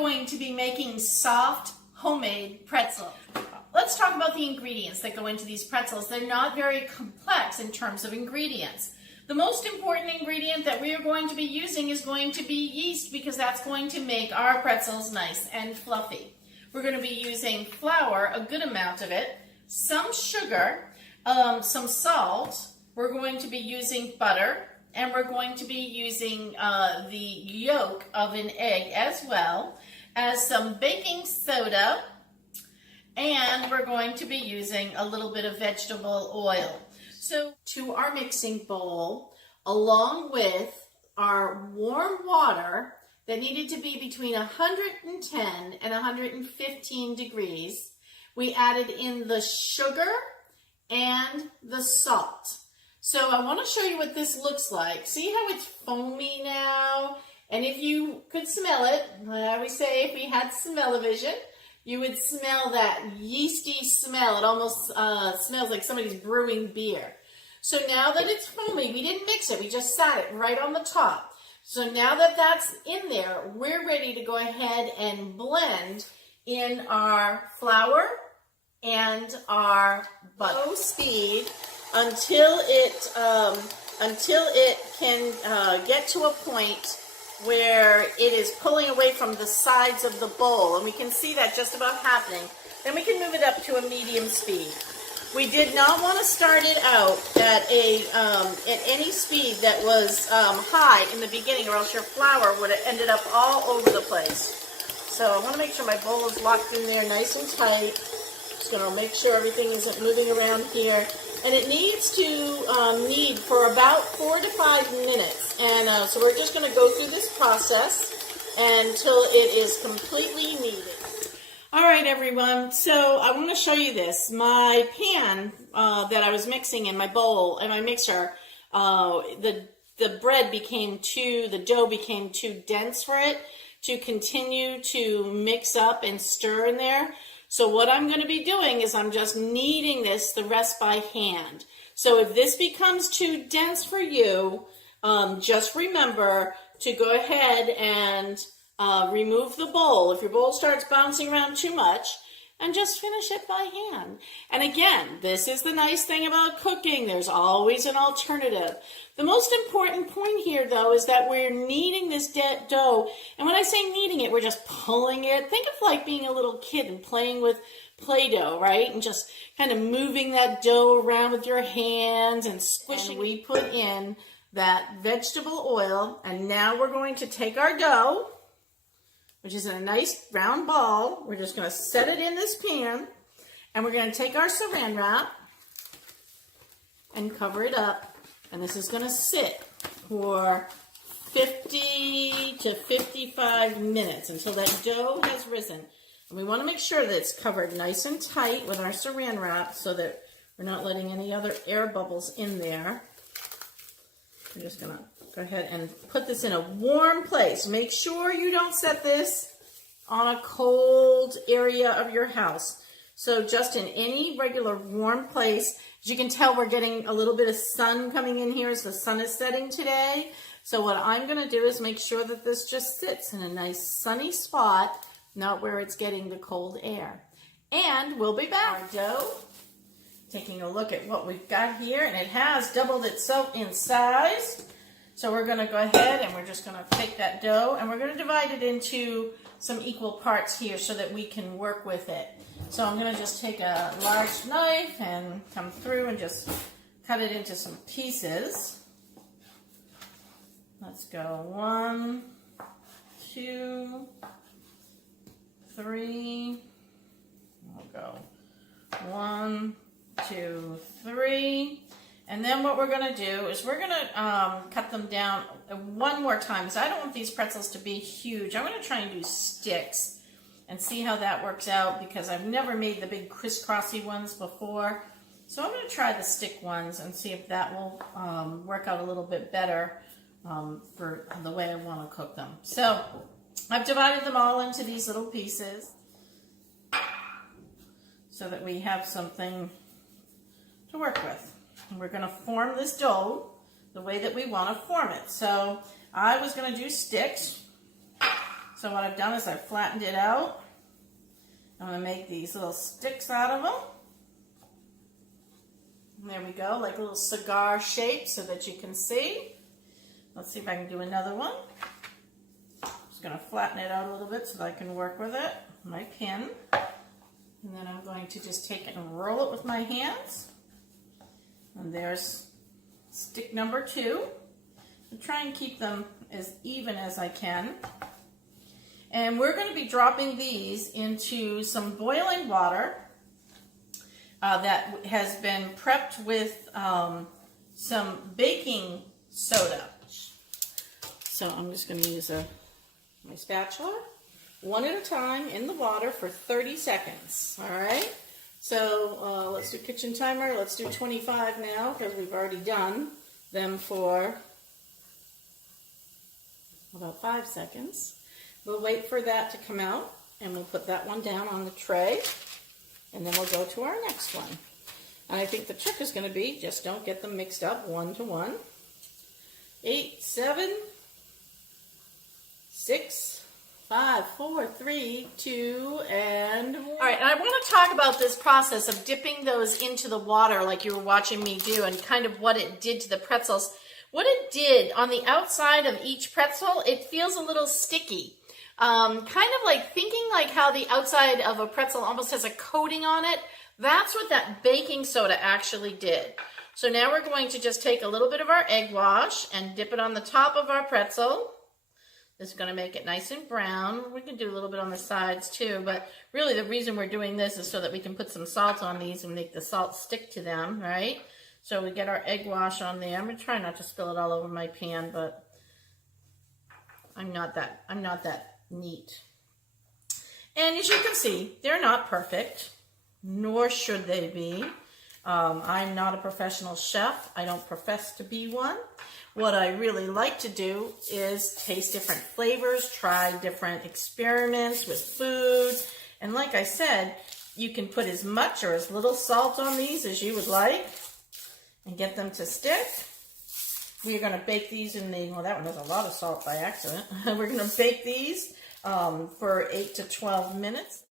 Going to be making soft homemade pretzel. Let's talk about the ingredients that go into these pretzels. They're not very complex in terms of ingredients. The most important ingredient that we are going to be using is going to be yeast, because that's going to make our pretzels nice and fluffy. We're going to be using flour, a good amount of it, some sugar, some salt. We're going to be using butter, and we're going to be using the yolk of an egg as well as some baking soda, and we're going to be using a little bit of vegetable oil. So to our mixing bowl, along with our warm water that needed to be between 110 and 115 degrees, we added in the sugar and the salt. So I want to show you what this looks like. See how it's foamy now? And if you could smell it, I always say if we had smell-o-vision, you would smell that yeasty smell. It almost smells like somebody's brewing beer. So now that it's foamy, we didn't mix it, we just sat it right on the top. So now that that's in there, we're ready to go ahead and blend in our flour and our butter. Low speed until it can get to a point where it is pulling away from the sides of the bowl, and we can see that just about happening. Then we can move it up to a medium speed. We did not want to start it out at any speed that was high in the beginning, or else your flour would have ended up all over the place. So I want to make sure my bowl is locked in there nice and tight. Just going to make sure everything isn't moving around here. And it needs to knead for about 4 to 5 minutes. And so we're just going to go through this process until it is completely kneaded. All right, everyone. So I want to show you this. My pan that I was mixing in my bowl and my mixer, the dough became too dense for it to continue to mix up and stir in there. So what I'm going to be doing is I'm just kneading this the rest by hand. So if this becomes too dense for you, just remember to go ahead and remove the bowl if your bowl starts bouncing around too much, and just finish it by hand. And again, this is the nice thing about cooking. There's always an alternative. The most important point here, though, is that we're kneading this dough. And when I say kneading it, we're just pulling it. Think of like being a little kid and playing with Play-Doh, right? And just kind of moving that dough around with your hands and squishing. And we put in that vegetable oil, and now we're going to take our dough, which is in a nice round ball. We're just going to set it in this pan, and we're going to take our saran wrap and cover it up. And this is going to sit for 50 to 55 minutes until that dough has risen. And we want to make sure that it's covered nice and tight with our saran wrap so that we're not letting any other air bubbles in there. We're just going to go ahead and put this in a warm place. Make sure you don't set this on a cold area of your house. So just in any regular warm place. As you can tell, we're getting a little bit of sun coming in here as the sun is setting today. So what I'm going to do is make sure that this just sits in a nice sunny spot, not where it's getting the cold air. And we'll be back. Our dough, taking a look at what we've got here, and it has doubled itself in size. So we're going to go ahead and we're just going to take that dough and we're going to divide it into some equal parts here so that we can work with it. So I'm going to just take a large knife and come through and just cut it into some pieces. Let's go 1, 2, 3. We'll go 1, 2, 3. And then what we're going to do is we're going to cut them down one more time, because I don't want these pretzels to be huge. I'm going to try and do sticks and see how that works out, because I've never made the big crisscrossy ones before. So I'm going to try the stick ones and see if that will work out a little bit better for the way I want to cook them. So I've divided them all into these little pieces so that we have something to work with. And we're going to form this dough the way that we want to form it. So I was going to do sticks. So what I've done is I've flattened it out. I'm going to make these little sticks out of them. And there we go, like a little cigar shape so that you can see. Let's see if I can do another one. Just going to flatten it out a little bit so that I can work with it, my pin. And then I'm going to just take it and roll it with my hands. And there's stick number 2. I'm trying to keep them as even as I can. And we're going to be dropping these into some boiling water that has been prepped with some baking soda. So I'm just going to use my spatula, one at a time in the water for 30 seconds. All right. So let's do kitchen timer. Let's do 25 now because we've already done them for about 5 seconds. We'll wait for that to come out, and we'll put that one down on the tray, and then we'll go to our next one. And I think the trick is going to be just don't get them mixed up 1 to 1. 8, 7, 6, 5, 4, 3, 2, and 1. All right, and I want to talk about this process of dipping those into the water like you were watching me do and kind of what it did to the pretzels. What it did on the outside of each pretzel, it feels a little sticky. Kind of like thinking like how the outside of a pretzel almost has a coating on it. That's what that baking soda actually did. So now we're going to just take a little bit of our egg wash and dip it on the top of our pretzel. This is going to make it nice and brown. We can do a little bit on the sides too, but really the reason we're doing this is so that we can put some salt on these and make the salt stick to them, right? So we get our egg wash on there. I'm going to try not to spill it all over my pan, but I'm not that neat. And as you can see, they're not perfect, nor should they be. I'm not a professional chef. I don't profess to be one. What I really like to do is taste different flavors, try different experiments with food. And like I said, you can put as much or as little salt on these as you would like and get them to stick. We're going to bake these in the, well, that one has a lot of salt by accident. We're going to bake these for 8 to 12 minutes.